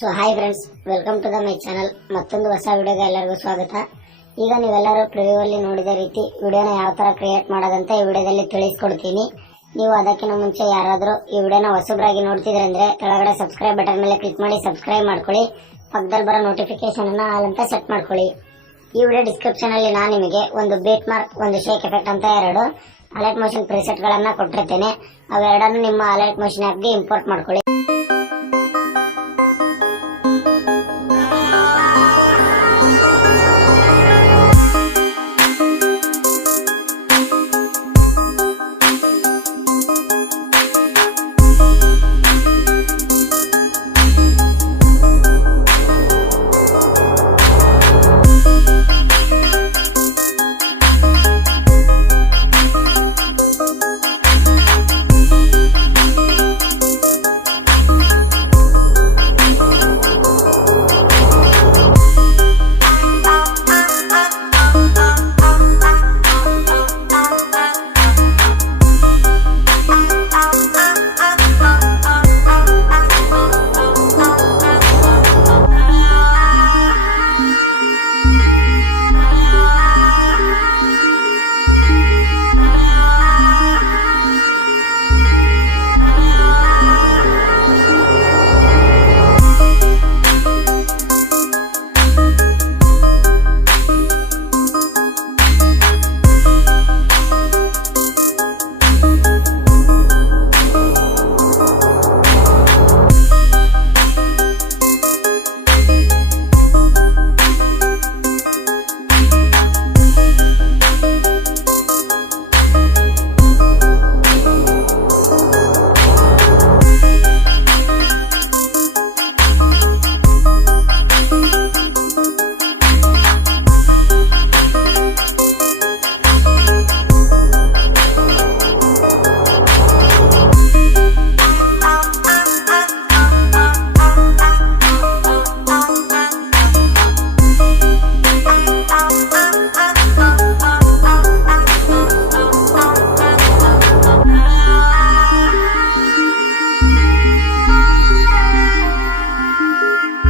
So hi friends, welcome to the my channel. ಮತ್ತೊಂದು ಹೊಸ ವಿಡಿಯೋಗೆ ಎಲ್ಲರಿಗೂ ಸ್ವಾಗತ. ಈಗ ನೀವೆಲ್ಲರೂ ಪ್ರಿವ್ಯೂ ಅಲ್ಲಿ ನೋಡಿದ ರೀತಿ ವಿಡಿಯೋನ ಯಾವ ತರ ಕ್ರಿಯೇಟ್ ಮಾಡೋದಂತ ಈ ವಿಡಿಯೋದಲ್ಲಿ ತಿಳಿಸ್ಕೊಡ್ತೀನಿ. ನೀವು ಅದಕ್ಕಿಂತ ಮುಂಚೆ ಯಾರಾದರೂ ಈ ವಿಡಿಯೋನ ಹೊಸಬ್ರಾಗಿ ನೋಡ್ತಿದ್ರೆ ಅಂದ್ರೆ ಕೆಳಗಡೆ ಸಬ್ಸ್ಕ್ರೈಬ್ ಬಟನ್ ಮೇಲೆ ಕ್ಲಿಕ್ ಮಾಡಿ ಸಬ್ಸ್ಕ್ರೈಬ್ ಮಾಡ್ಕೊಳ್ಳಿ. ಪಕ್ಕದಲ್ಲಿ ಬರೋ ನೋಟಿಫಿಕೇಶನ್ ಅನ್ನ ಆಲ್ ಅಂತ ಸೆಟ್ ಮಾಡ್ಕೊಳ್ಳಿ. ಈ ವಿಡಿಯೋ ಡಿಸ್ಕ್ರಿಪ್ಷನ್ ಅಲ್ಲಿ ನಾನು ನಿಮಗೆ ಒಂದು ಬೀಟ್ ಮಾರ್ಕ್, ಒಂದು ಶೇಕ್ ಎಫೆಕ್ಟ್ ಅಂತ ಎರಡು ಅಲರ್ಟ್ ಮೋಷನ್ ಪ್ರಿಸೆಟ್ ಗಳನ್ನ ಕೊಟ್ಟಿರ್ತೇನೆ. ಅವೆರಡನ್ನು ನಿಮ್ಮ ಅಲರ್ಟ್ ಮೋಷನ್ ಆಪ್ ಗೆ ಇಂಪೋರ್ಟ್ ಮಾಡ್ಕೊಳ್ಳಿ.